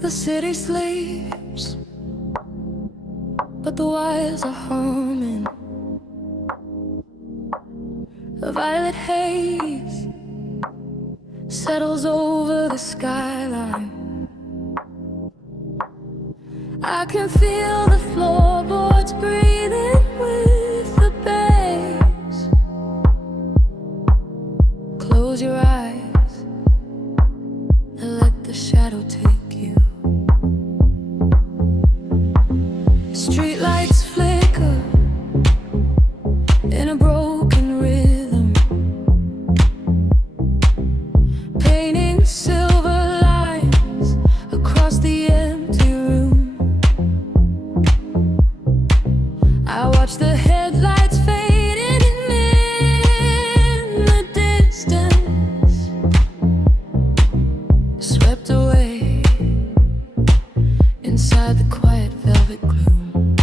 The city sleeps, but the wires are humming. A violet haze settles over the skyline. I can feel the floorboards breathing with the bass. Close your eyes and let the shadow take you. Streetlights flicker in a broken rhythm, painting silver lines across the empty room. I watch the headlights fading in the distance, swept away inside the quiet velvet gloom.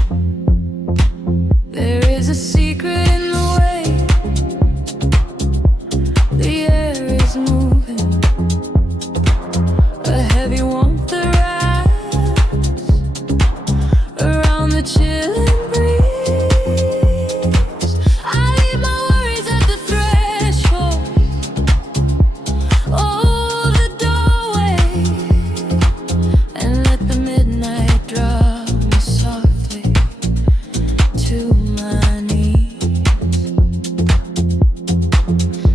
There is a secret in the way the air is moving, a heavy warmth that wraps around the chilling breeze. I leave my worries at the threshold, oh, the doorway, and let the midnight drop me softly to my knees.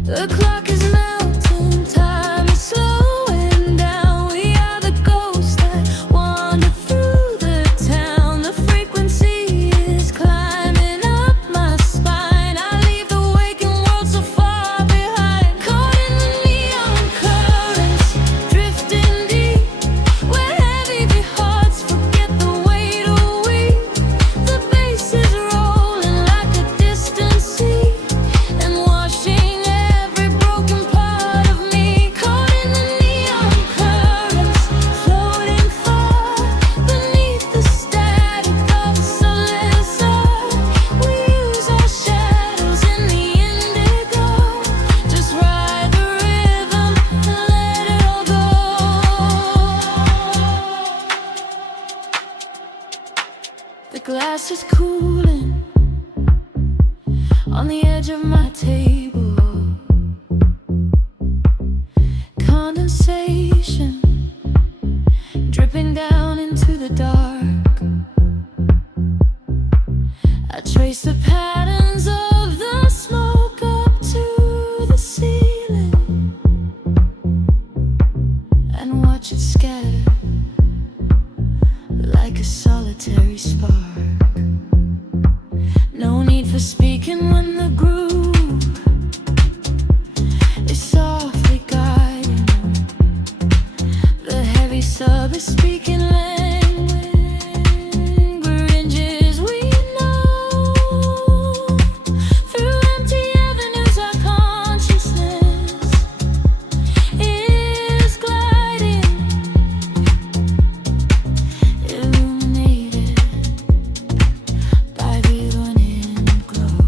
The clock is melting, time is slowing down. We are the ghosts that wander through the town. The frequency is climbing up my spine. I leave the waking world so far behind, caught in the neon currents, drifting deep, where heavy hearts forget the weight of we. The bass is rolling like a distant sea and washing every broken part of me. Caught in the neon currents, floating far beneath the static of a soulless earth. We use our shadows in the indigo, just ride the rhythm and let it all go. The glass is cooling on the edge of my table. Condensation dripping down into the dark. I trace the patterns of the smoke up to the ceiling and watch it scatter like a solitary spark. No need for speaking when the groove is softly guiding. The heavy sub is speaking languages we know. Through empty avenues our consciousness is gliding, illuminated by the running glow.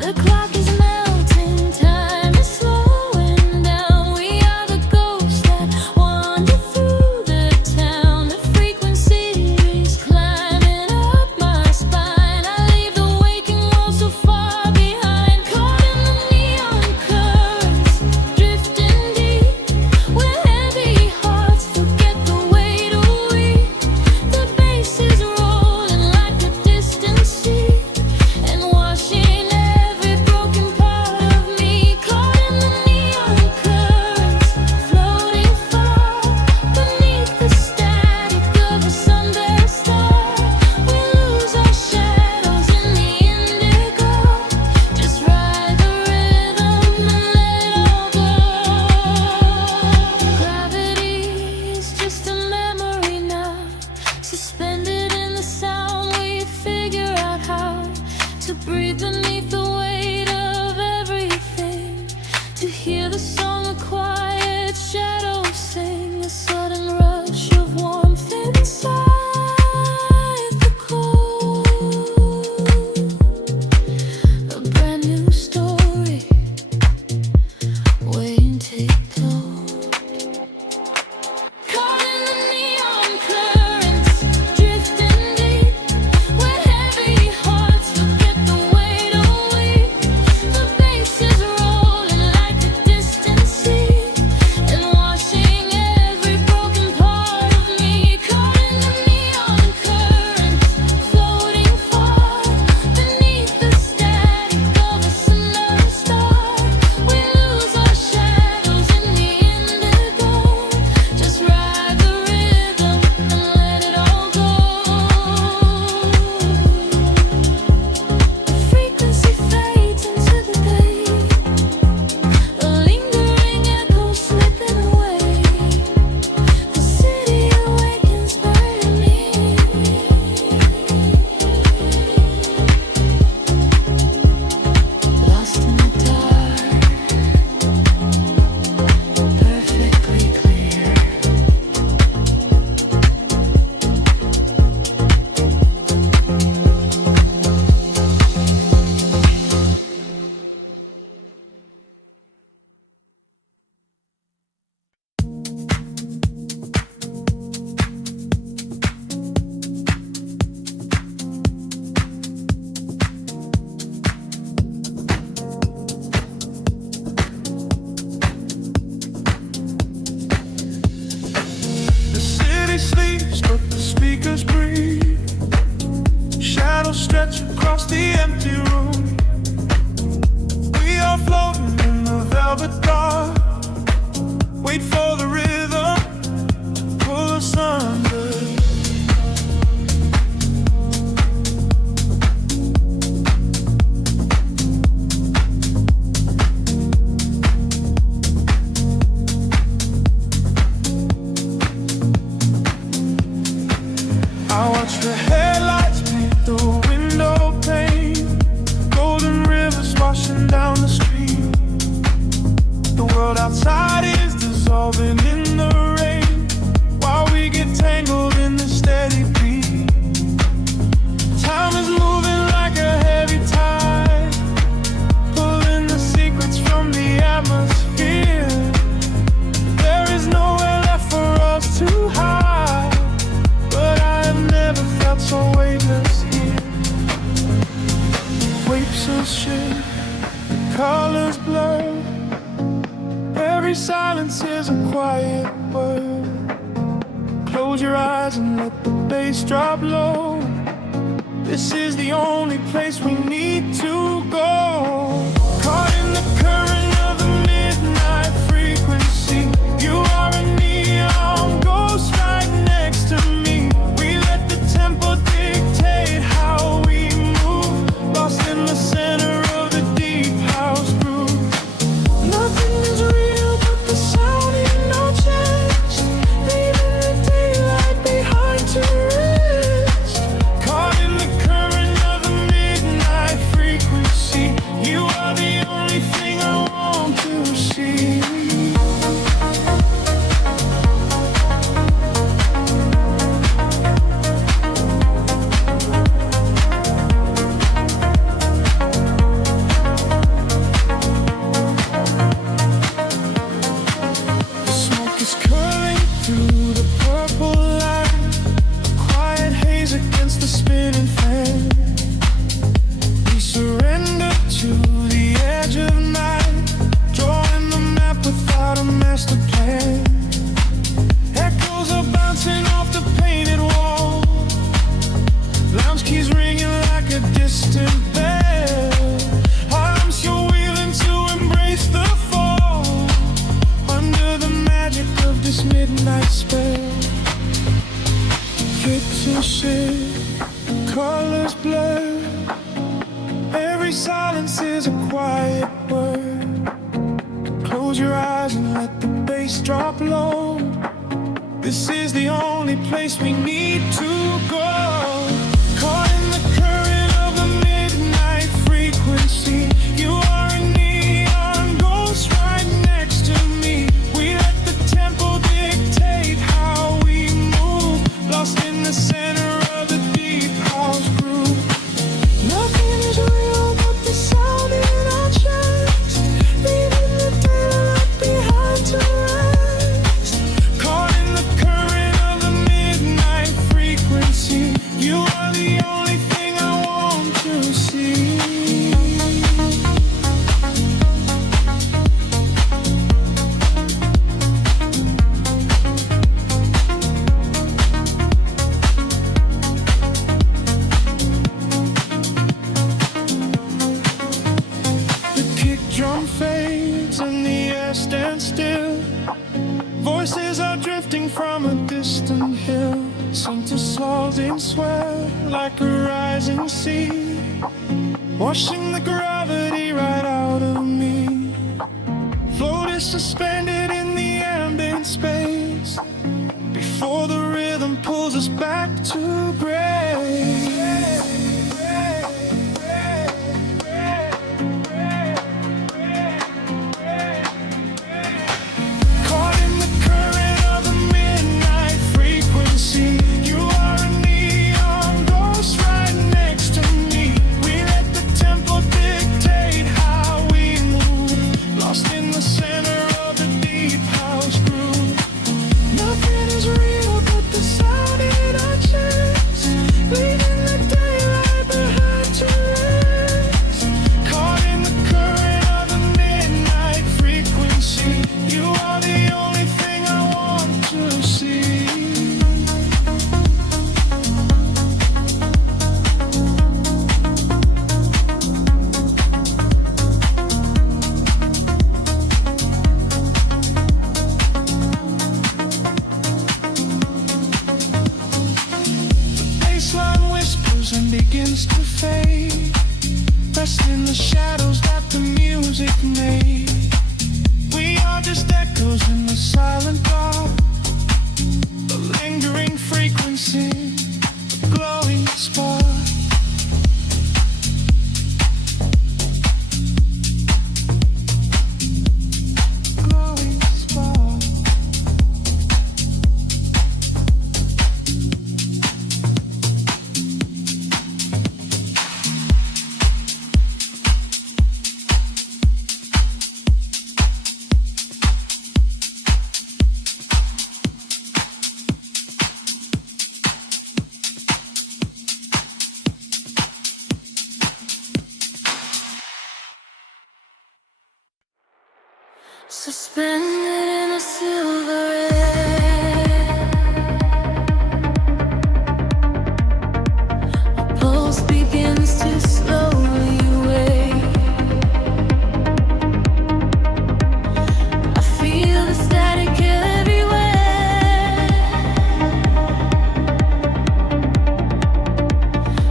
The clock is melting, time is slowing down. We are the ghosts that wander through the town. The frequency is climbing up my spine. I leave the waking world so far behind, caught in the neon currents, drifting deep, where heavy hearts forget the weight of we. The bass is rolling like a distant sea and washing every broken part of me. Caught in the neon currents, floating far beneath the static of a sunburst star. We lose our shadows in the indigo, just ride the rhythm and let it all go. Gravity is just a memory now, suspended in the sound. We figure out how to breathe beneath the weight of everything, to hear the song of quiet shadows sing, a sudden rush of warmth inside the cold. A brand new story waiting to take place. the empty room. We are floating in the velvet dark. Wait for the rhythm to pull us under. I watch the headlights paint the window pane. Golden rivers washing down the street. The world outside is dissolving in the rain, while we get tangled in the steady beat. Time is moving like a heavy tide, pulling the secrets from the atmosphere. There is nowhere left for us to hide, but I have never felt so weightless here. Waves of shit, colors blur. Every silence is a quiet word. Close your eyes and let the bass drop low. This is the only place we need to go. Caught in the current of the midnight frequency. You are a neon ghost right next to me. We let the tempo dictate how we move, lost in the center of the deep house groove. Nothing is real but the sound in our chest, leaving the daylight behind to rest. Caught in the current of the midnight frequency. You are the only thing I want to see. The smoke is curling through the purple light, a quiet haze against the spinning fan. We surrender to the edge of night, drawing the map without a master plan. Echoes are bouncing off the painted wall, lounge keys ringing like a distant bell. Arms you're wheeling to embrace the fall, under the magic of this midnight spell. Picture shift, colors blur. Every silence is a quiet word. Close your eyes and let the bass drop low. This is the only place we need to go. Caught in the current of the midnight frequency. You are a neon ghost right next to me. We let the tempo dictate how we move, lost in the center of the deep house groove. Nothing is real but the sound in our chest, leaving the daylight behind to rest. Caught in the current of the midnight frequency. You are the only thing I want to see. The kick drum fades and the air stands still. Voices are drifting from a distant hill, seem to slow in sweat like a rising sea, washing the gravity right out of me. Float is suspended in the ambient space, before the rhythm pulls us back to grace. Caught in the current of the midnight frequency. You are a neon ghost right next to me. We let the tempo dictate in the shadows that the music made. We are just echoes in the silent dark, a lingering frequency, a glowing spark. Glowing spark. Suspended in a silver air, my pulse begins to slowly wake. I feel the static everywhere.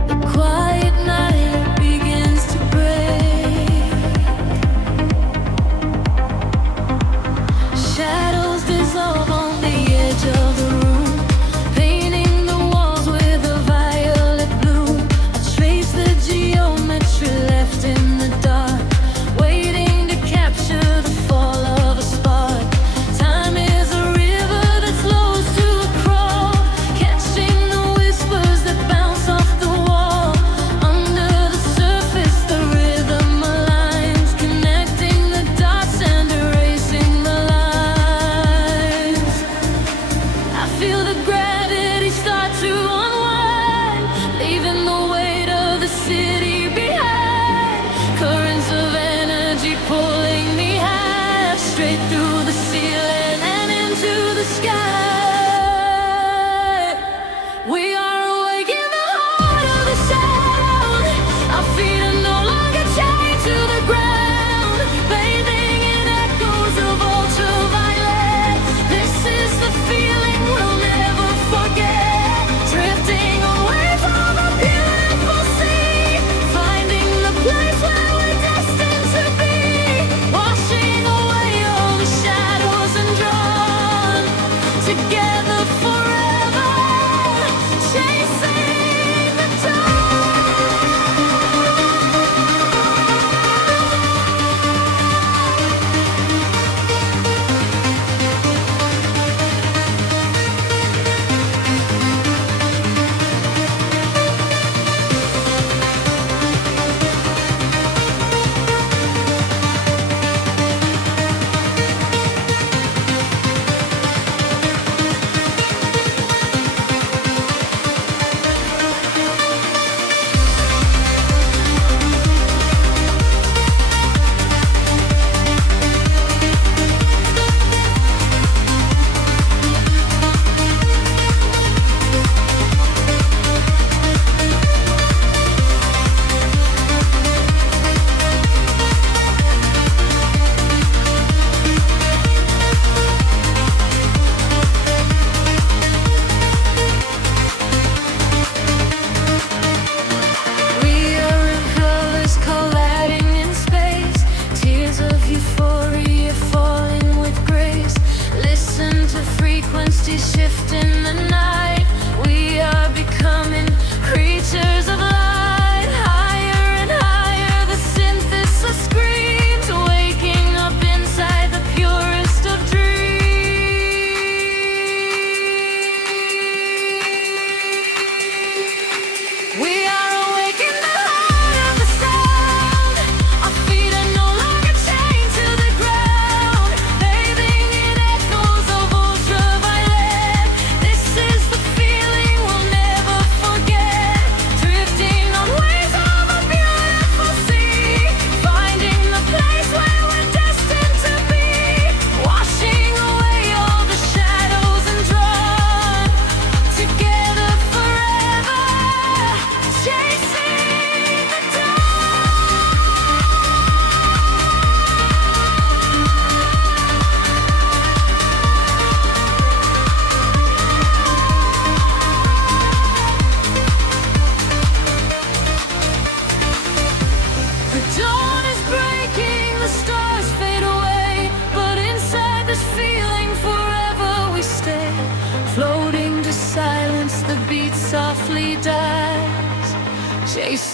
The quiet night begins to break. Shadows dissolve.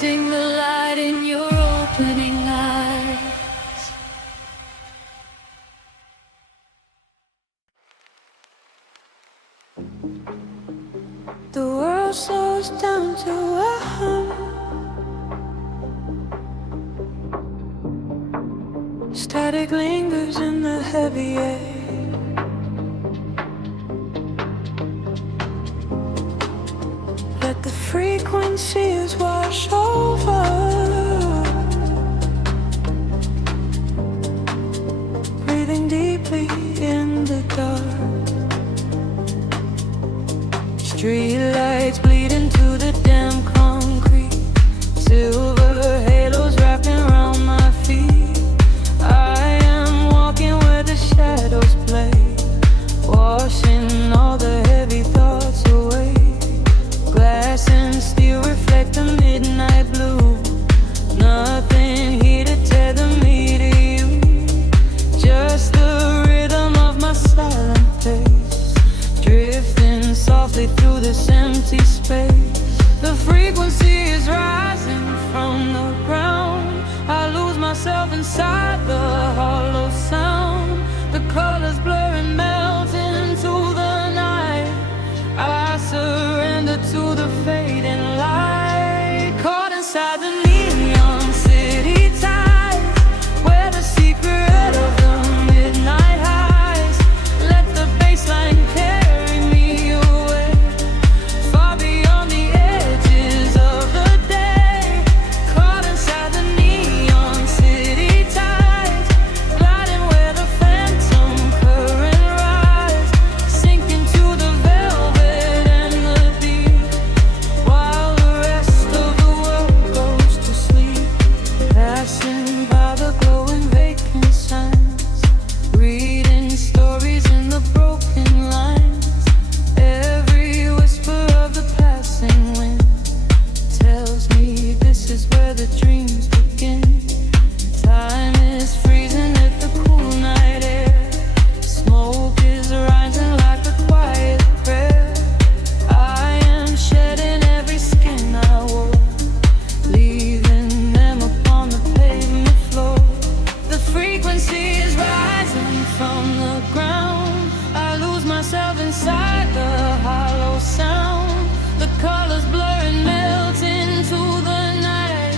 missing the light in your opening eyes. The world slows down to a hum. Static lingers in the heavy air. Let the frequencies wash over. Breathing deeply in the dark. Street lights bleed into the damn concrete. Silver halos wrapping around my feet. I am walking where the shadows play, washing all the heavy thoughts away. Glass and steel reflect the midnight blue. Nothing here to tether me to you. Just the rhythm of my silent pace, drifting softly through this empty space. The frequency is rising from the ground. I lose myself inside the hollow sound. The colors blur and melt into the night. I surrender to the fading light. Caught inside the neon city tides, where the secret of the midnight highs. Let the bassline carry me away, far beyond the edges of the day. Caught inside the neon city tides, gliding where the phantom current rise, sinking to the velvet and the deep, while the rest of the world goes to sleep. Passing by the glowing vacant signs, reading stories in the broken lines. Every whisper of the passing wind tells me this is where the dreams begin. Time is freezing at the cool night air. Smoke is rising like a quiet prayer. I am shedding every skin I wore, leaving them upon the pavement floor. The frequency is rising from the ground. I lose myself inside the hollow sound. The colors blur and melt into the night.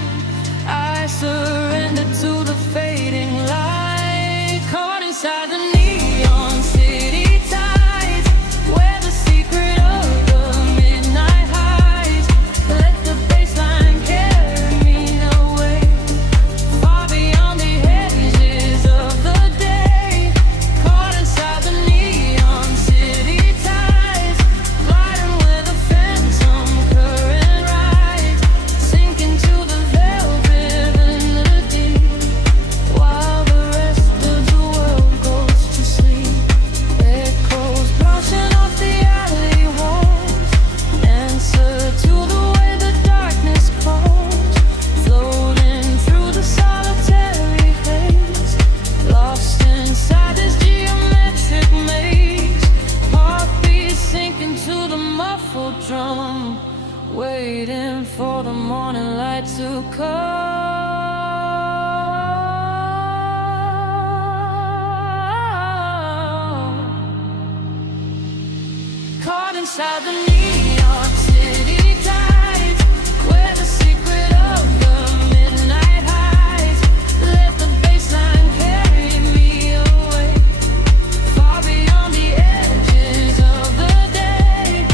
I surrender to the fading light. Caught inside the neon city tides, where the secret of the midnight hides. Let the bassline carry me away, far beyond the edges of the day. Caught inside the neon city tides, gliding where the phantom current rides, sinking to the velvet and the deep, while the rest of the world goes to sleep. Echoes bouncing off the alley walls, answer to the way the darkness calls, floating through the solitary haze, lost inside this geometric maze. Heartbeats sinking to the muffled drum, waiting for the morning light to come. Caught inside the neon city tides, where the secret of the midnight hides. Let the bassline carry me away, far beyond the edges of the day.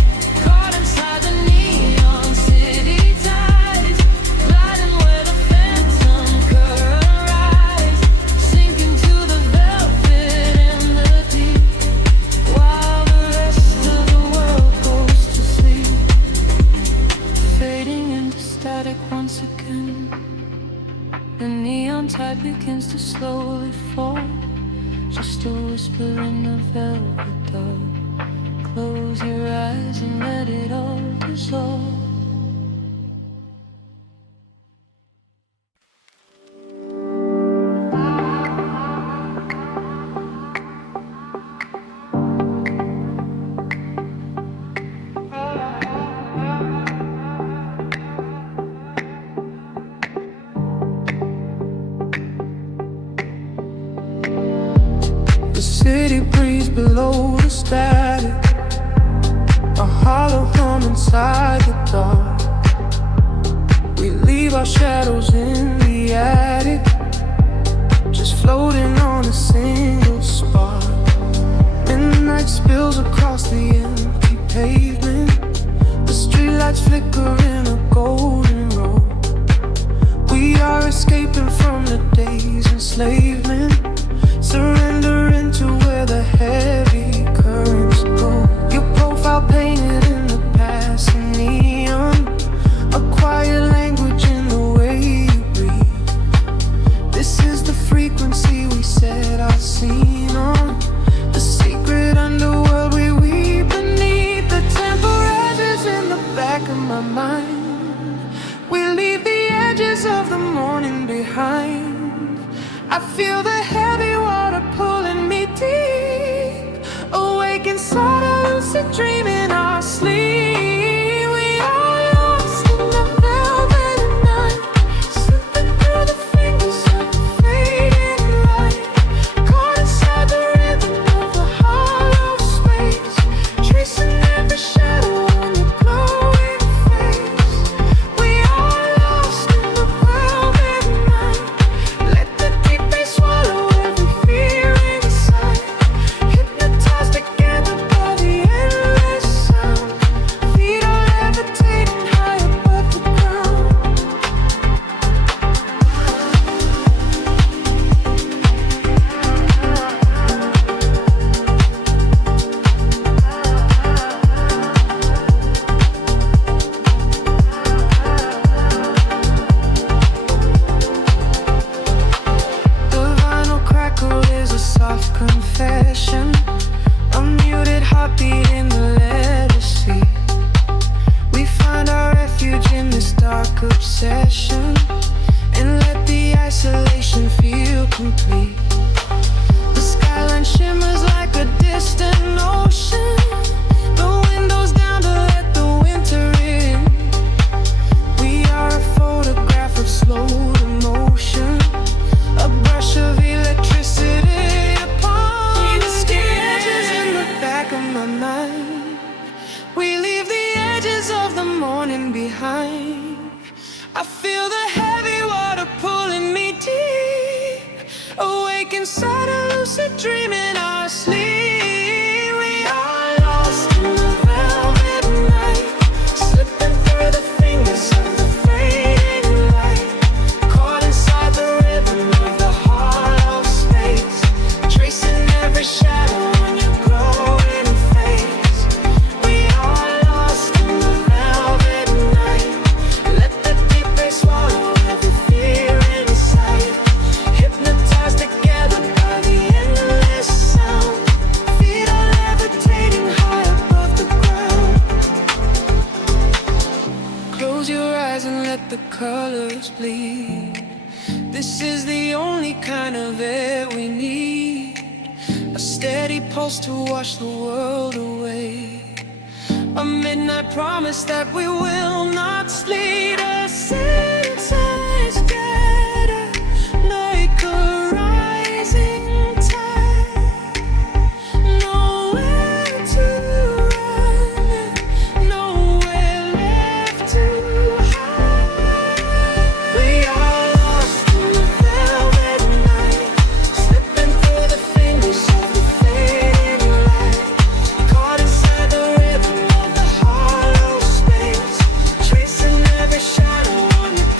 Caught inside the neon city tides, gliding where the phantom current rise, sinking to the velvet and the deep, while the rest of the world goes to sleep. Fading into static once again. The neon tide begins to slowly fall, just a whisper in the velvet dark. Close your eyes and let it all dissolve. city breeze below the static, a hollow hum inside the dark. We leave our shadows in the attic, just floating on a single spark. Midnight spills across the empty pavement, the streetlights flicker in a golden row. We are escaping from the day's enslavement, surrendering to where the heavy currents go. Your profile painted in the passing neon, a quiet language in the way you breathe. This is the frequency we set our scene on, the secret underworld we weave beneath. The temperatures in the back of my mind, we leave the edges of the morning behind. I feel the heavy water pulling me deep, awake inside a lucid dream in our sleep. We are lost in the velvet night, slipping through the fingers of the fading light, caught inside the rhythm of the hollow space, tracing every shadow on your glowing face. We are lost in the velvet night, let the deep bass swallow every fear inside, hypnotized together by the endless sound. Feet are levitating high above the ground. The vinyl crackle is a soft confession, a muted heartbeat in the letter C. We find our refuge in this dark obsession, and let the isolation feel complete. The skyline shimmers like a distant ocean, the windows down to let the winter in. We are a photograph of slow emotion, a brush of electricity upon the sketches in the back of my mind. We leave the edges of the morning behind. I feel the heavy water pulling me deep, awake inside a lucid dream in our sleep. We are lost in the velvet night, slipping through the fingers of the fading light, caught inside the rhythm of the hollow space, tracing every shadow on your glowing face. We are lost in the velvet night, let the deep bass swallow every fear inside, hypnotized together by the endless sound. Feet are levitating high above the ground. Close your eyes and let the colors bleed. This is the only kind of air we need, a steady pulse to wash the world away, a midnight promise that we will not sleep. A senses gather like a rising tide, nowhere to run, nowhere left to hide. We are lost in the velvet night, slipping through the fingers of the fading light, caught inside the rhythm of the hollow space, tracing every shadow on your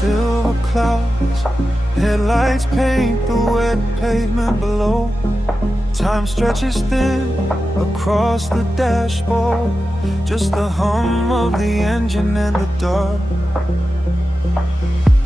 silver clouds. Headlights paint the wet pavement below. Time stretches thin across the dashboard. Just the hum of the engine in the dark.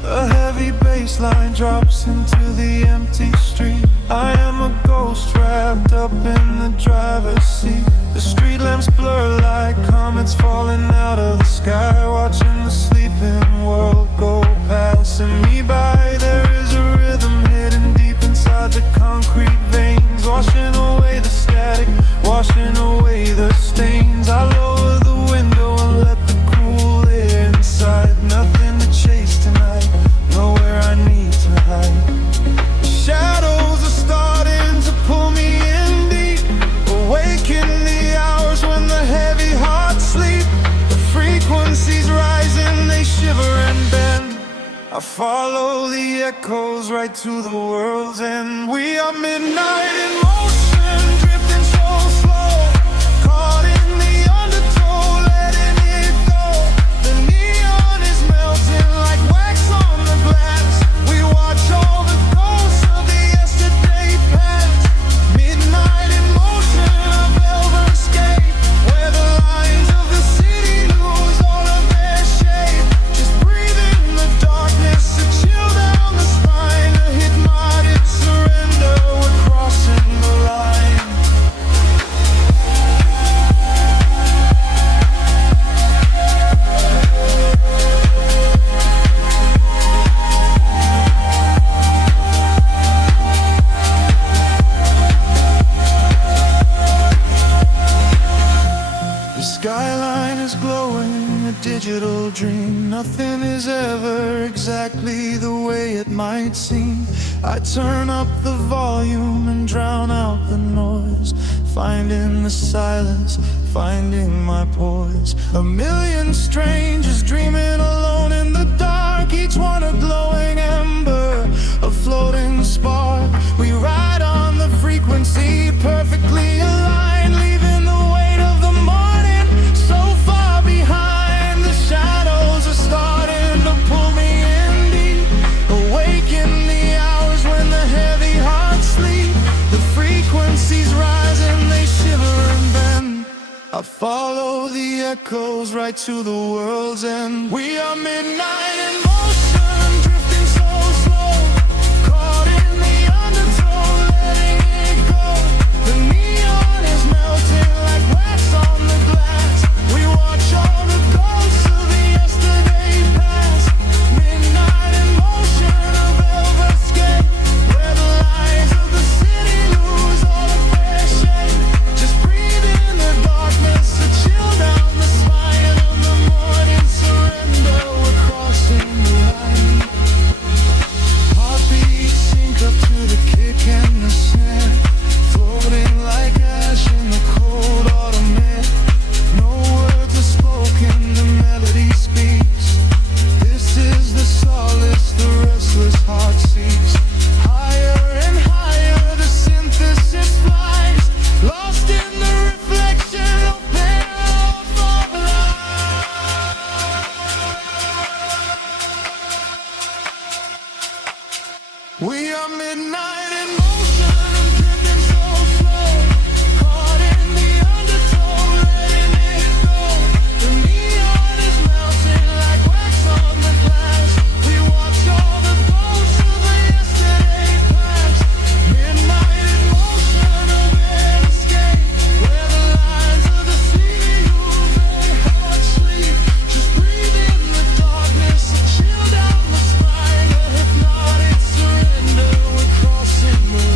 A heavy bass line drops into the empty street. I am a ghost wrapped up in the driver's seat. The street lamps blur like comets falling out of the sky. Watching the sleeping world go passing me by. There is a rhythm hidden deep inside the concrete veins, washing away the static, washing away the stains. I lower the window and let the cool air inside. Nothing to chase tonight, nowhere I need to hide. The shadows are starting to pull me in deep, awaken the hours when the heavy hearts sleep. The frequencies rising, they shiver and bend. I follow the echoes right to the world's end. We are midnight in motion, drifting so slow, caught in the undertow, letting it go. The neon is melting like wax on the glass. We watch all the ghosts of the yesterday past. Midnight in motion, a velvet escape, where the lines of the city lose all of their shape. Just breathe in the darkness, a chill down the spine, a hypnotic surrender. We're crossing the line. The skyline is glowing, a digital dream. Nothing is ever exactly the way it might seem. I turn up the volume and drown out the noise, finding the silence, finding my poise. A million strangers dreaming alone in the dark, each one a glowing ember, a floating spark. We ride on the frequency, perfectly aligned, leaving the weight of the morning so far behind. The shadows are starting to pull me in deep, awaken the hours when the heavy hearts sleep. The frequencies rise and they shiver and bend. I follow the echoes right to the world's end. We are midnight in motion, drifting so slow, caught in the undertow, letting it go. The neon is melting like wax on the glass. We watch all the ghosts of the yesterday past. Midnight in motion, a velvet escape, where the lights of the city lose all of their shape. Just breathe in the darkness, a chill down the spine of the morning surrender. We're crossing the line. Heartbeat sync up to the kick and the snare, floating like ash in the cold autumn air. No words are spoken, the melody speaks. This is the solace the restless heart seeks. Higher and higher the synthesis flies, lost in the reflection of path of light. We are midnight in motion, drifting so slow, caught in the undertow, letting it go. The neon is melting like wax on the glass. We watch all the ghosts of the yesterday past. Midnight in motion, a red escape, where the lines of the city lose their heart sleep. Just breathe in the darkness, a chill down the spine, a hypnotic surrender. We're crossing the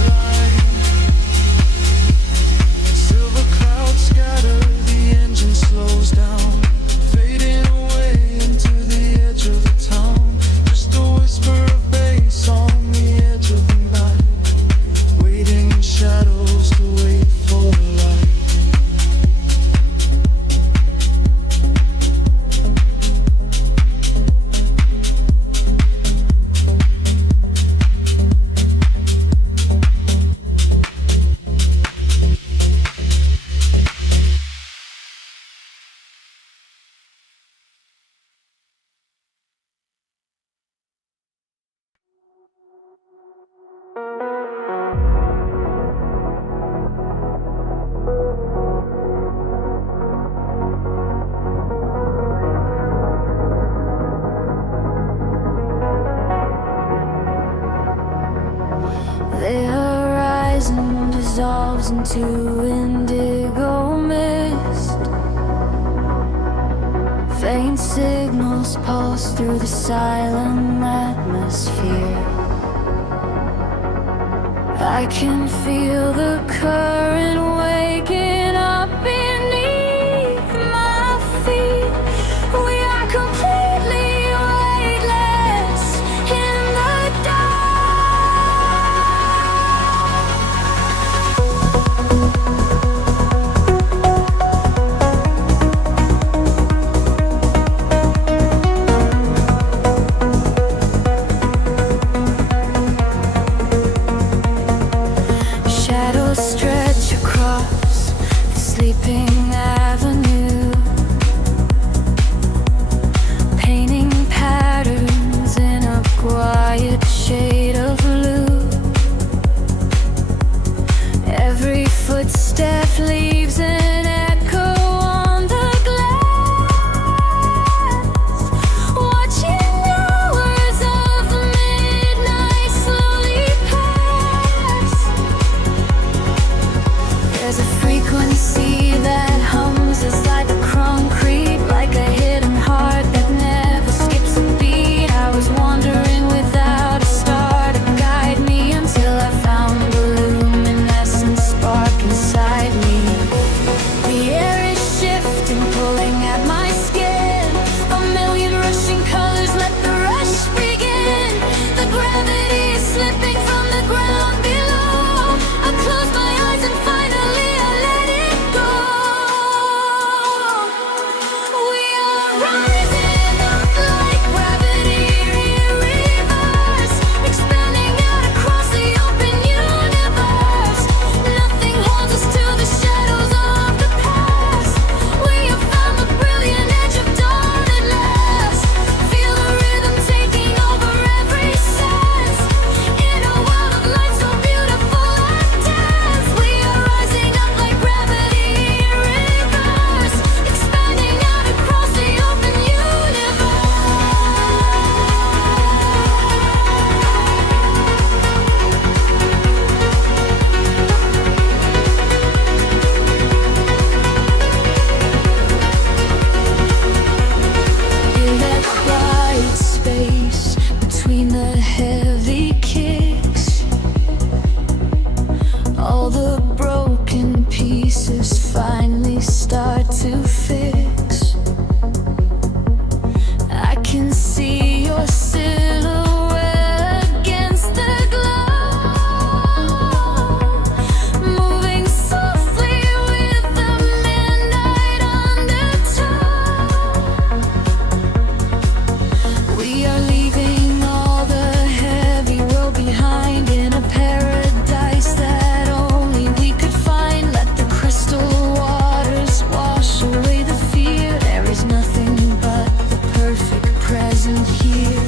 The horizon dissolves into indigo mist. Faint signals pulse through the silent atmosphere. I can feel the current waking up beneath my feet. We are completely weightless in the dark. Shadows stretch across the sleeping avenue, painting patterns in a quiet shade of blue. Every footstep leaves an echo on the glass, watching hours of midnight slowly pass. There's a frequency that hums inside the concrete, like a hidden heart that never skips a beat. I was wandering without a star to guide me until I found the luminescent spark inside me. The air is shifting, pulling at my skin. A million rushing colors, let the rush begin. The gravity is slipping from the ground below. I close my eyes and finally I let it go. We are rising up like gravity in reverse, expanding out across the open universe. Nothing holds us to the shadows of the past. We have found the brilliant edge of dawn at last. Feel the rhythm taking over every sense. In a world of light so beautiful and dense, we are rising up like gravity in reverse, expanding out across the open universe. In that quiet space between the heavy kicks, all the broken pieces finally start to fix. I can see your silhouette against the glow, moving softly with the midnight undertow. We are leaving all the heavy world behind in a paradise that only we could find. Let the crystal waters wash away the fear. There is nothing but the perfect present here.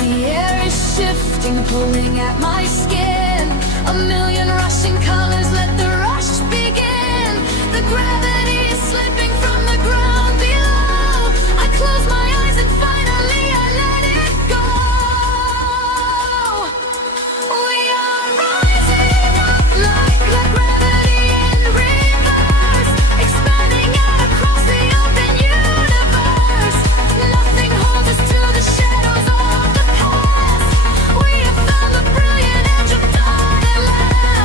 The air is shifting, pulling at my skin. A million rushing colors, let the rush begin. The gravity is slipping from the ground below. I close my eyes and finally I let it go. We are rising up like gravity in reverse, expanding out across the open universe. Nothing holds us to the shadows of the past. We have found the brilliant edge of dawn at last.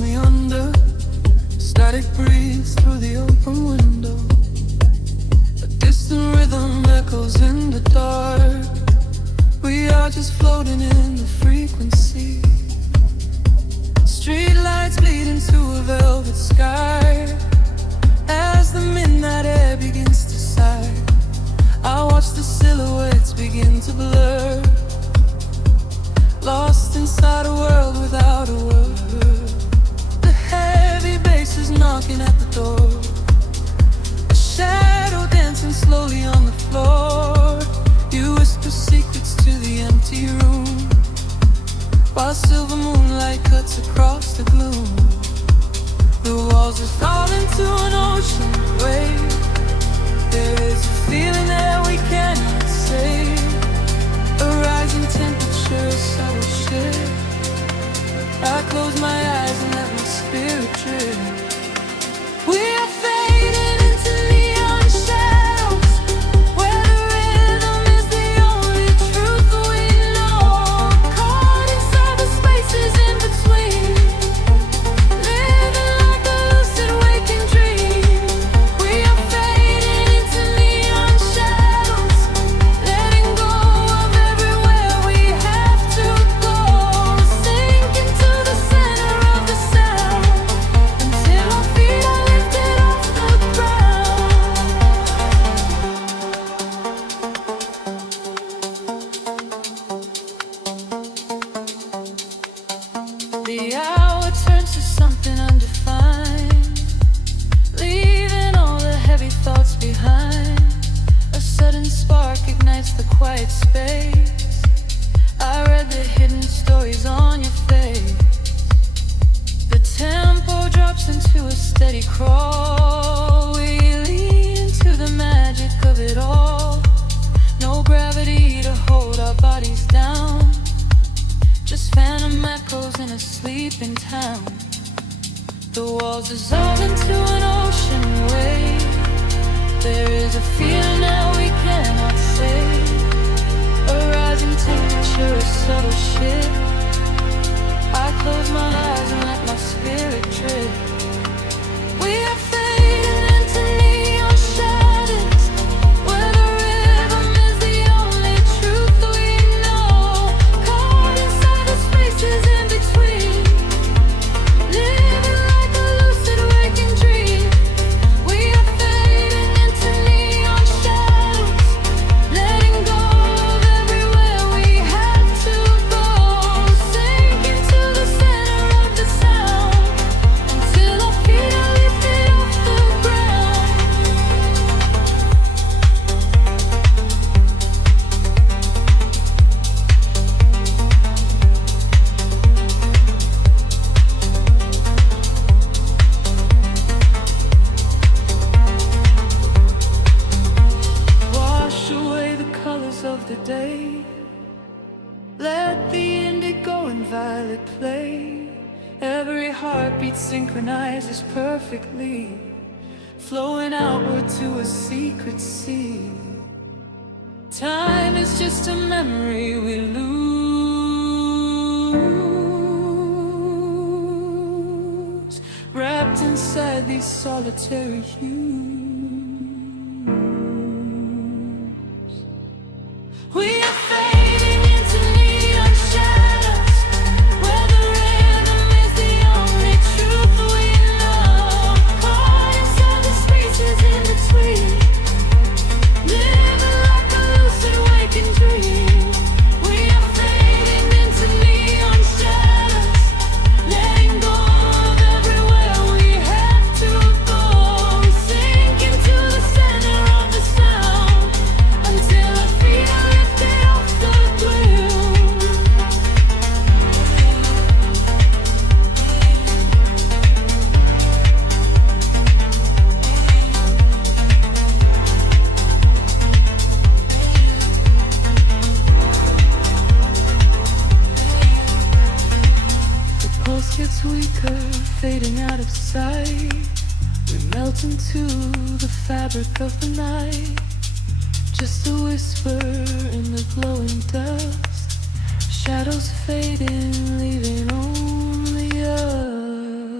me under. Static breathes through the open window. A distant rhythm echoes in the dark. We are just floating in the frequency. Street lights bleed into a velvet sky. As the midnight air begins to sigh, I watch the silhouettes begin to blur. Lost inside a world without a word. The heavy bass is knocking at the door. A shadow dancing slowly on the floor. You whisper secrets to the empty room, while silver moonlight cuts across the gloom. The walls are falling to an ocean wave. There is a feeling that we cannot say. A rising temperature, a subtle shift. I close my eyes and let my spirit drift. We are fading into neon shadows, where the rhythm is the only truth we know. Caught inside the spaces in between, living like a lucid waking dream. We are fading into neon shadows, letting go of everywhere we have to go. Sink into the center of the sound, until our feet are lifted off the ground. The hour turns to something undefined, leaving all the heavy thoughts behind. A sudden spark ignites the quiet space. I read the hidden stories on your face. The tempo drops into a steady crawl. We lean into the magic of it all. No gravity to hold our bodies down, just phantom echoes in a sleeping town. The walls dissolve into an ocean wave. There is a feeling that we cannot say. A rising temperature, a subtle shift. I close my eyes and let my spirit drift. We are fading into neon shadows, where the rhythm is the only truth we know. Caught inside the spaces in between, living like a lucid waking dream. We are fading into neon shadows, letting go of everywhere we have to go. Sink into the center of the sound, until our feet are lifted off the ground. Wash away the colors of the day. Let the indigo and violet play. Every heartbeat synchronizes perfectly, flowing outward to a secret sea. Time is just a memory we lose, wrapped inside these solitary hues. We are fading into neon shadows, where the rhythm is the only truth we know. Caught inside the spaces in between, living like a lucid waking dream. We are fading into neon shadows, letting go of everywhere we have to go. Sink into the center of the sound, until our feet are lifted off the ground. The pulse gets weaker, fading out of sight. We melt into the fabric of the night. Just a whisper in the glowing dust. Shadows fading, leaving only us.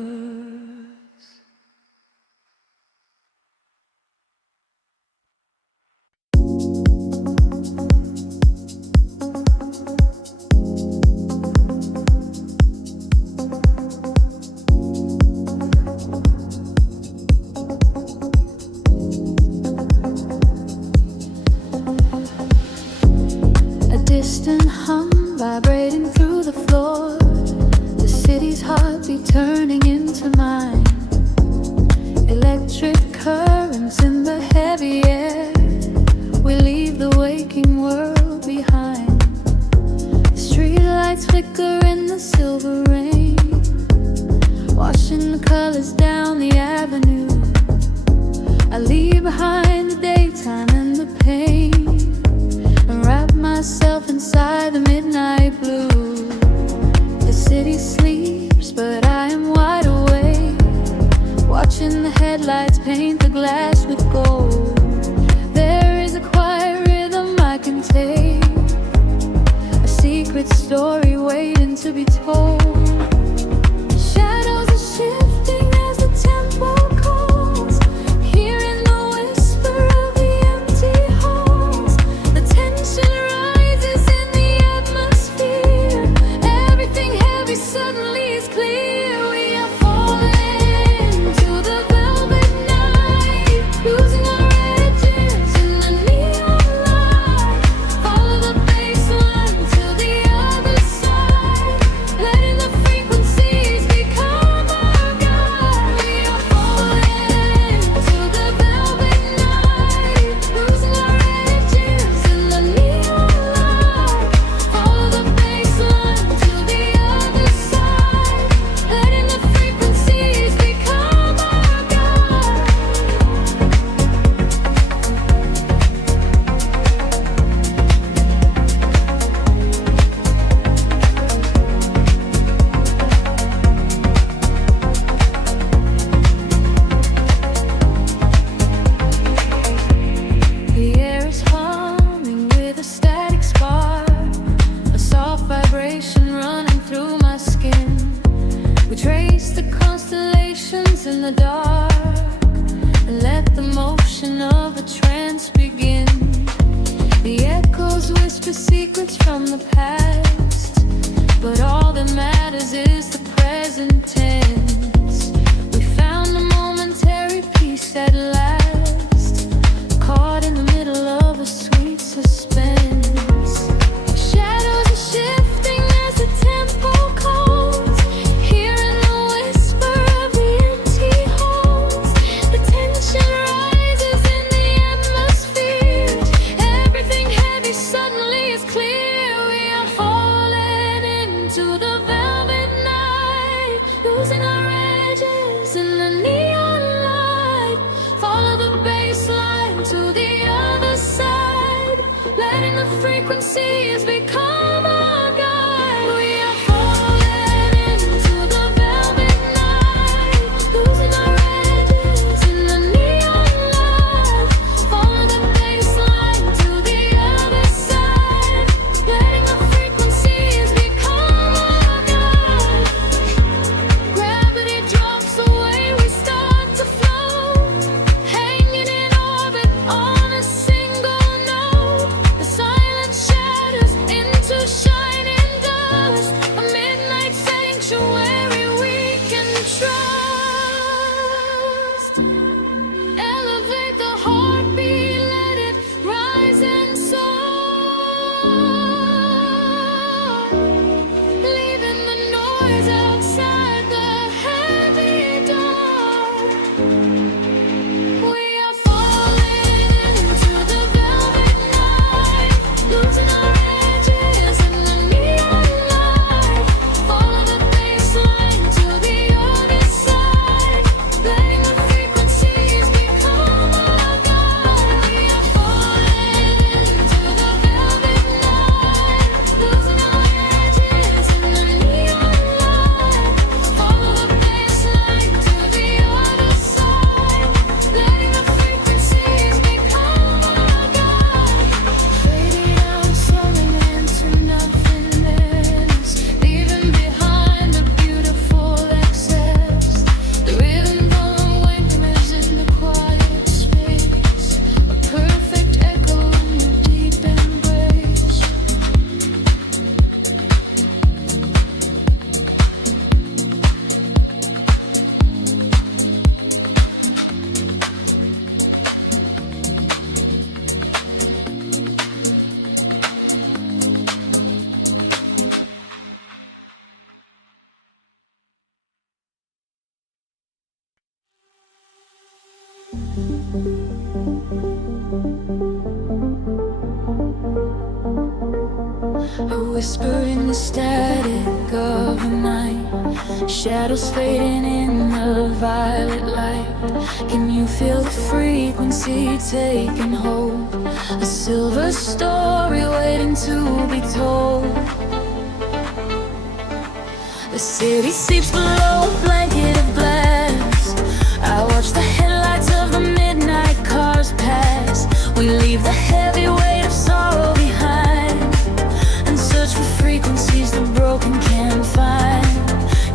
burning into mine. Electric currents in the heavy air. We leave the waking world behind. The street lights flicker in the silver rain, washing the colors down the avenue. I leave behind the daytime and the pain, and wrap myself inside the midnight blue. The city sleeps, but I am wide awake, watching the headlights paint the glass with gold. There is a quiet rhythm I can take, a secret story waiting to be told. Shadows are shifting as the tempo calls, hearing the whisper of the empty halls. The tension rises in the atmosphere. Everything heavy suddenly is clear. We are falling to the velvet night, losing our edges in the neon light. Follow the bass line to the other side, letting the frequencies become our guide. We are falling to the velvet night, losing our edges in the neon light. Follow the bass line to the other side, letting the frequencies become our guide. The air is humming with a static spark, a soft vibration running through my skin. We trace the constellations in the dark and let the motion of a trance begin. The echoes whisper secrets from the past, but all that matters is the present tense. We found a momentary peace at last, caught in the middle of a sweet suspense. Shadows are shifting as the tempo calls, hearing the whisper of the empty halls. The tension rises in the atmosphere. Everything heavy suddenly is clear. We are falling into the velvet night, A whisper in the static of the night, shadows fading in the violet light. Can you feel the frequency taking hold? A silver story waiting to be told. The city sleeps below a blanket of glass. I watch the headlights of the midnight cars pass. We leave the heavy weight of sorrow behind and search for frequencies the broken can't find.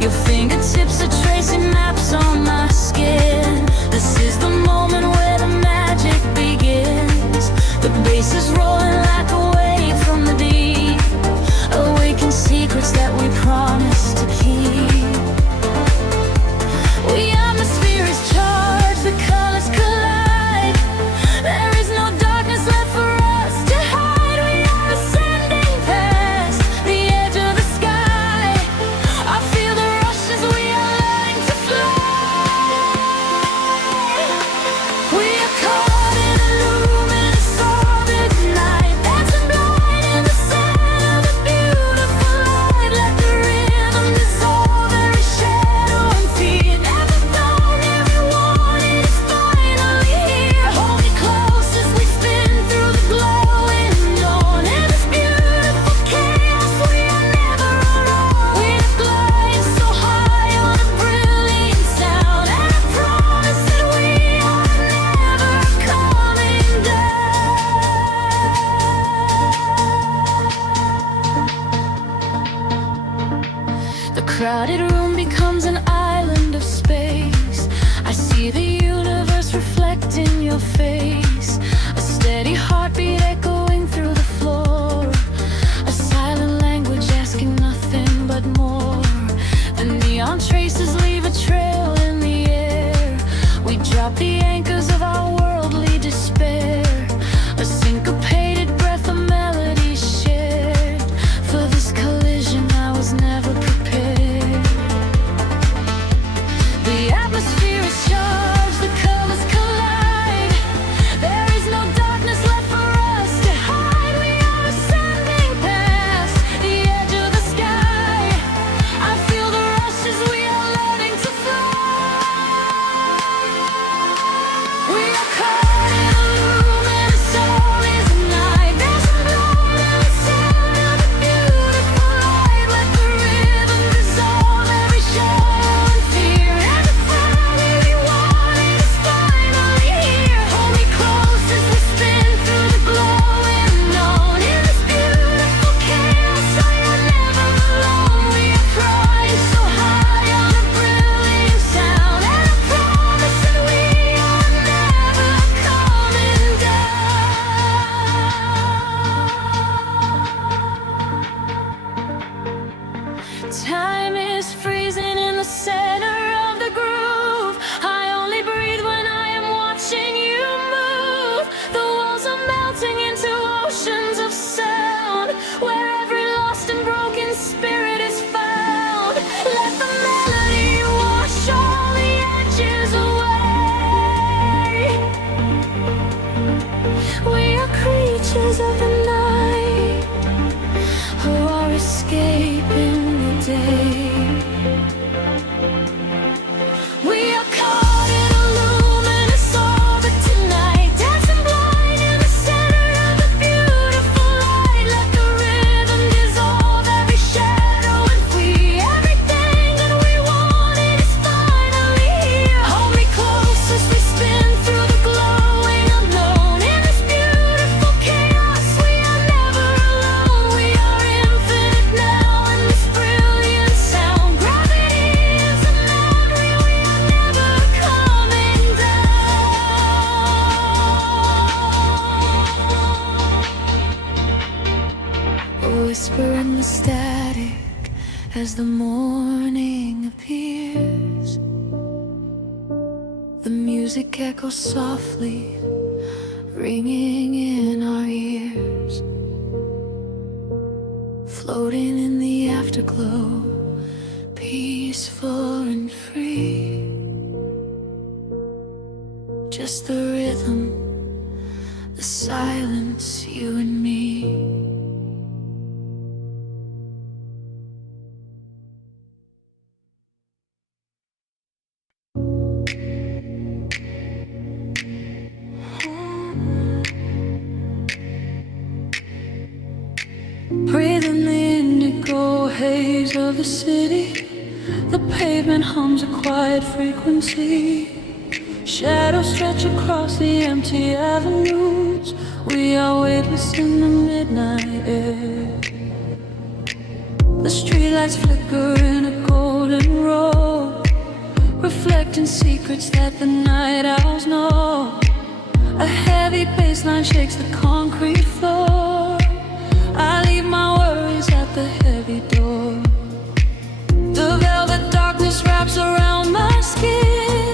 Your fingertips are tracing maps on my skin. This is the moment where the magic begins. The bass is rolling like a wave from the deep, awaken secrets that we promised to keep. The atmosphere is charged, the colors collide. There is no darkness left for us to hide. We are ascending past the edge of the sky. I feel the rush as we are learning to fly. We are caught in a luminous orbit tonight, dancing blind in the center of a beautiful light. Let the rhythm dissolve every shadow and fear. Never known, never wanted, it's finally here. Hold me close as we spin through the glowing dawn. In this beautiful chaos, we are never alone. We are flying so high on a brilliant sound, and I promise that we are never coming down. The crowded room becomes an island of space. I see the universe reflect in your face. A steady heartbeat echoing through the floor. A silent language asking nothing but more. The neon traces leave a trail in the air. We drop the anchors of our worldly despair. A syncopated breath of melody shared. For this collision I was never prepared. The atmosphere is charged, the colors collide. There is no darkness left for us to hide. We are ascending past the edge of the sky. I feel the rush as we are learning to fly. We are caught in a luminous orbit tonight, dancing blind in the center of a beautiful light. Let the rhythm dissolve every shadow and fear. And the family we wanted is finally here. Hold me close as we spin through the glowing dawn. In this beautiful chaos, I am never alone. We are flying so high on a brilliant sound, and I promise that we are never coming down. Time is freezing in the center of the groove. I only breathe when I am watching you move. The walls are melting into oceans of sound, where every lost and broken spirit is found. Let the melody wash all the edges away. We are creatures of the night who are escaping the day. We are caught in a luminous orbit tonight, dancing blind in the center of a beautiful light. Let the rhythm dissolve every shadow and flee. Everything that we wanted is finally here. Hold me close as we spin through the glowing unknown. In this beautiful chaos, we are never alone. We are infinite now in this brilliant sound. Gravity is a memory, we are never coming down. A whisper in the static as the morning appears. The music echoes softly, ringing in our ears. Floating in the afterglow, peaceful and free. just the rhythm, the silence, you and me. Breathing the indigo haze of the city, the pavement hums a quiet frequency. Shadows stretch across the empty avenues. We are weightless in the midnight air. The streetlights flicker in a golden row, reflecting secrets that the night owls know. A heavy bassline shakes the concrete floor. I leave my worries at the heavy door. The velvet darkness wraps around my skin,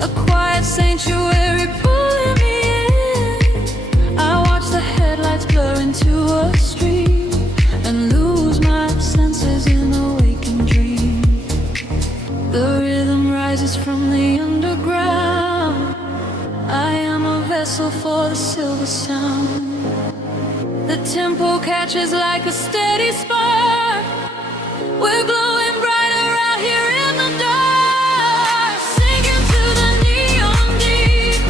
a quiet sanctuary pulling me in. I watch the headlights blur into a street and lose my senses in a waking dream. The rhythm rises from the underground. I am a vessel for the silver sound. The tempo catches like a steady spark. We're glowing brighter out here in the dark, sinking to the neon deep,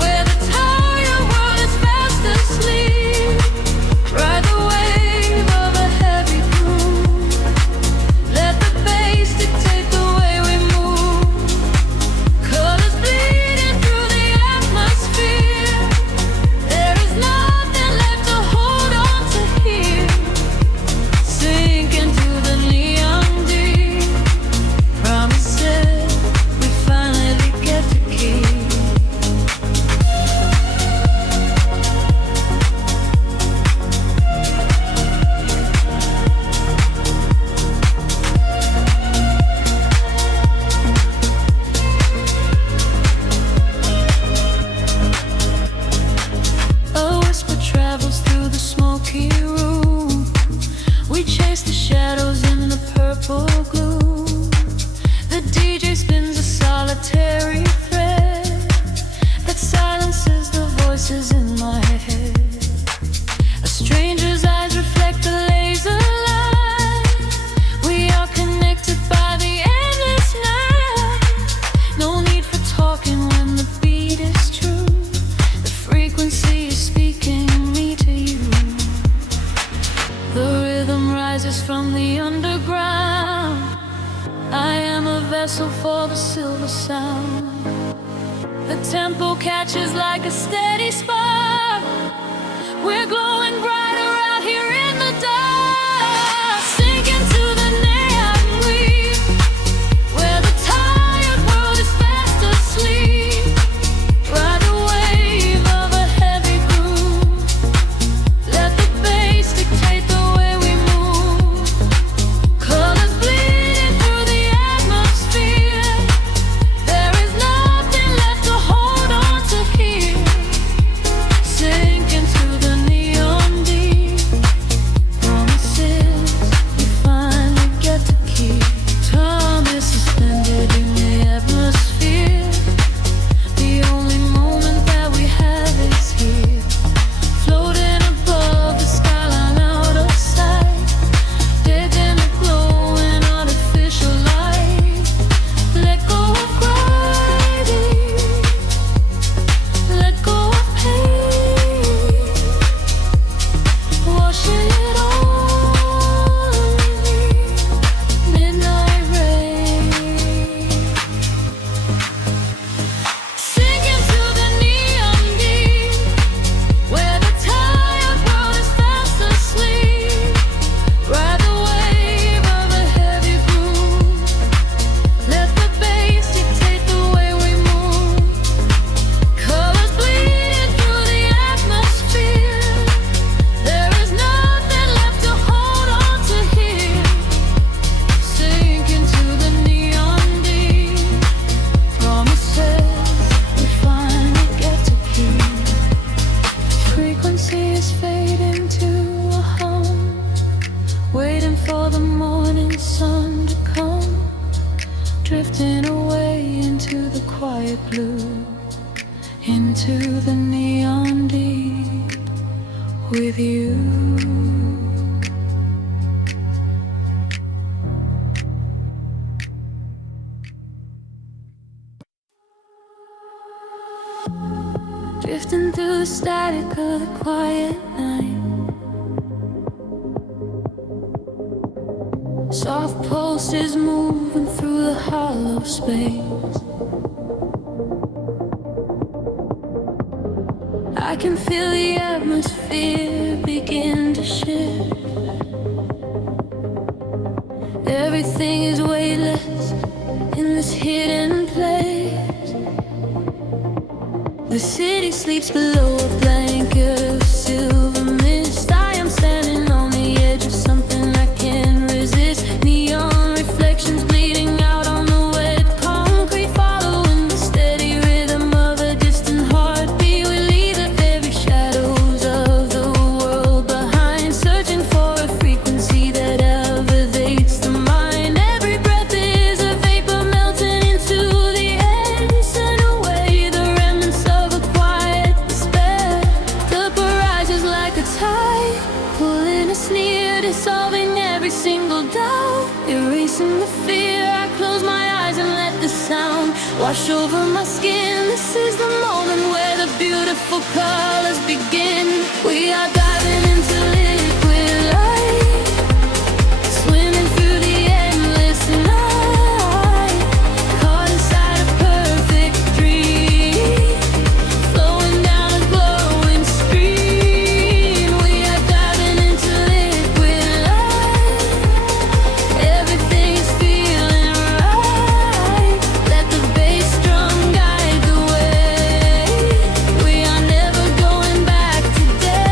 where the tired world is fast asleep. Ride the wave of a heavy groove. Let the bass dictate the way we move. Colors bleeding through the atmosphere. There is nothing left to hold on to here. Sink into the neon deep. Promises we finally get to keep. A whisper travels through the smoky room. We chase the shadows in the purple gloom. The DJ spins a solitary thread that silences the voices in my head. A stranger's eyes reflect the laser light. We are connected by the endless night. No need for talking when the beat is true. The frequency is speaking me to you. The rhythm rises from the underground. I am a vessel for the silver sound. The tempo catches like a steady spark. We're glowing brighter out here in the dark, sinking to the neon green, where the tired world is fast asleep. Ride the wave of a heavy groove. Let the bass dictate the way we move. Colors bleeding through the atmosphere. There is nothing left to hold on to here. Sink into the neon deep. Promises we finally get to keep. Time is suspended in the atmosphere. The only moment that we have is here. Floating above the skyline out of sight. Dead in a glowing artificial light. Let go of gravity. Let go of pain. Washing it all away. Midnight rain. Sinking to the neon deep, where the tired world is fast asleep. Ride the wave of a heavy groove. Let the bass dictate the way we move. Colors bleeding through the atmosphere. There is nothing left to hold on to here. Sink into the neon deep. Promises we finally get to keep. Frequency is fading to a hum, waiting for the morning sun to come, drifting away into the quiet blue. into the neon deep with you. Drifting through the static of the quiet night, soft pulses moving through the hollow space. I can feel the atmosphere begin to shift. Everything is weightless in this hidden place. The city sleeps below a blanket of silver mist. I am standing on the edge of something I can't resist. Neon reflections bleeding out on the wet concrete, following the steady rhythm of a distant heartbeat. We leave the very shadows of the world behind, searching for a frequency that elevates the mind. Every breath is a vapor melting into the air, send away the remnants of a quiet despair. The barrage is like a tide, pulling us near, dissolving every single doubt, erasing the fear. I close my eyes and let the sound wash over my skin. This is the moment where the beautiful colors begin. We are diving into liquid light, swimming through the endless night, caught inside a perfect dream, flowing down a glowing stream. We are diving into liquid light, everything is feeling right. Let the bass drum guide the way. We are never going back today.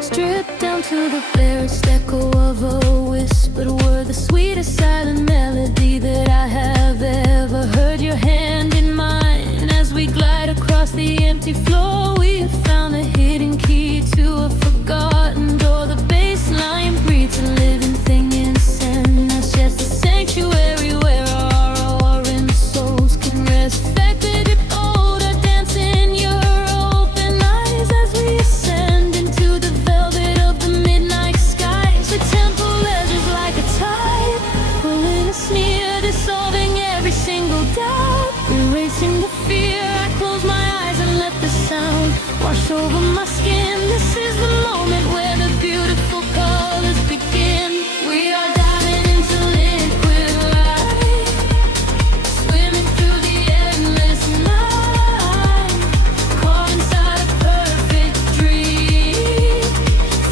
Stripped down to the barest echo of a whispered word, the sweetest silent melody that I have ever heard. Your hand in mine as we glide across the empty floor. We have found the hidden key to a forgotten door. The bass line breathes a living thing inside us, just a sanctuary where our roaring souls can rest. Affected it older, dance in your open eyes as we ascend into the velvet of the midnight skies. The temple ledges like a tide, pulling us near, dissolving every single doubt, erasing the fear. I close my eyes and let the sound wash over my skin. This is the moment where the beautiful colors begin. We are diving into liquid light, swimming through the endless night, caught inside a perfect dream,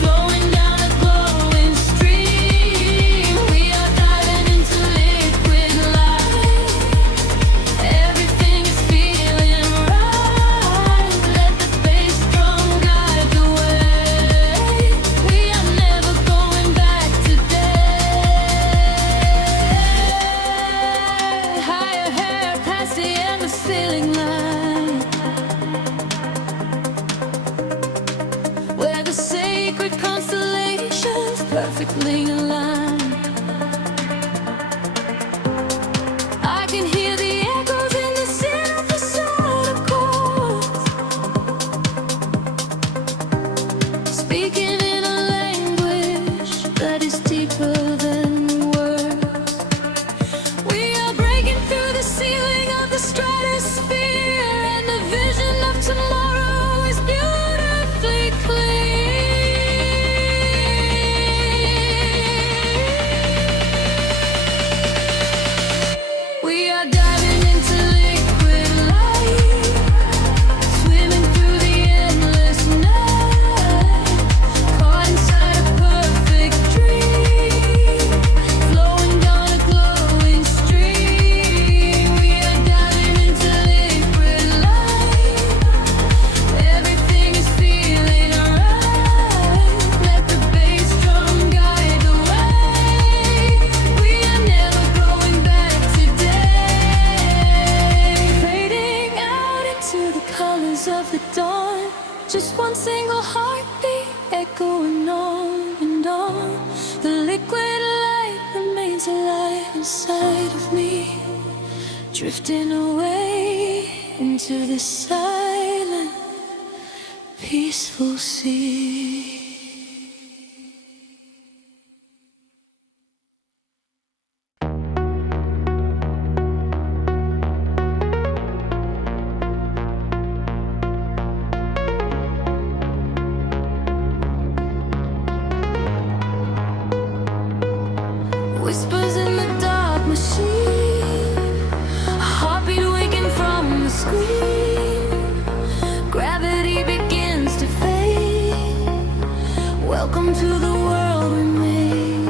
flowing down a glowing stream. We are diving into liquid light, everything is feeling right. Let the bass drum guide one single heartbeat echoing on and on. The liquid light remains alive inside of me, drifting away into the silent, peaceful sea. Whispers in the dark machine, a heartbeat waking from the screen. Gravity begins to fade. Welcome to the world we made.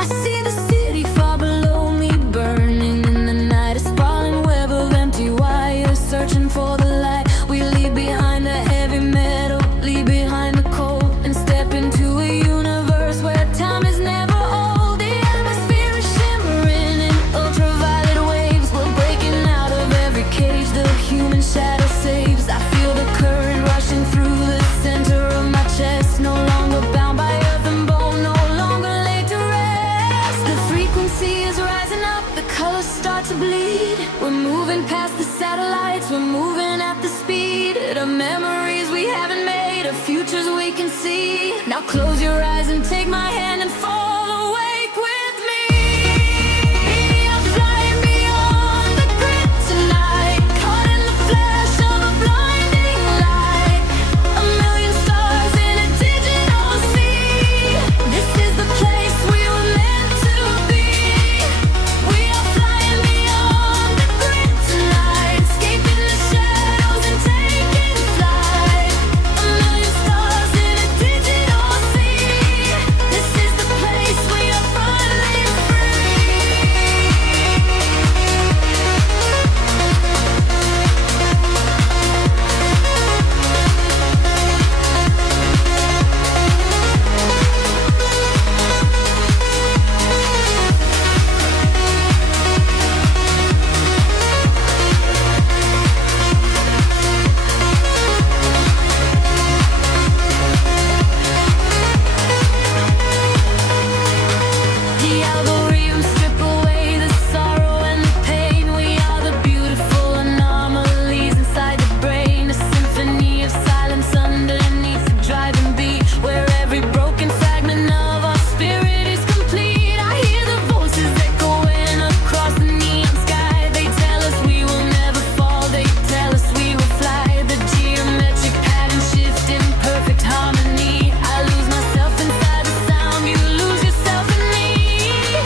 I see the city far below me, burning in the night. A sprawling web of empty wires, searching for the light. We leave behind the heavy metal, leave behind the cold, and step into a universe where time is never old. The atmosphere is shimmering in ultraviolet waves. We're breaking out of every cage the human shadow saves. I feel the current rushing through the center of my chest. No longer bound by earth and bone, no longer laid to rest. The frequency is rising up, the colors start to bleed. We're moving past the satellites, we're moving at the speed of memories we haven't made, of futures we can see. Now close your eyes and take my hand and fall awake with me. I'm flying beyond the grid tonight, caught in the flash of a blinding light. A million stars in a digital sea. This is the place we were meant to be. We are flying beyond the grid tonight, escaping the shadows and taking flight. A million stars in a digital sea. This is the place we are finally free. The algorithms strip away the sorrow and the pain. We are the beautiful anomalies inside the brain. A symphony of silence underneath the driving beat, where every broken fragment of our spirit is complete. I hear the voices echoing across the neon sky. They tell us we will never fall, they tell us we will fly. The geometric pattern shift in perfect harmony. I lose myself inside the sound, you lose yourself in me.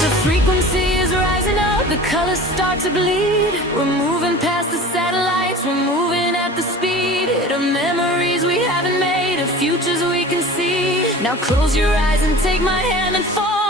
The frequency is rising up, the colors start to bleed. We're moving past the satellites, we're moving at the speed of memories we haven't made, of futures we can see. Now close your eyes and take my hand and fall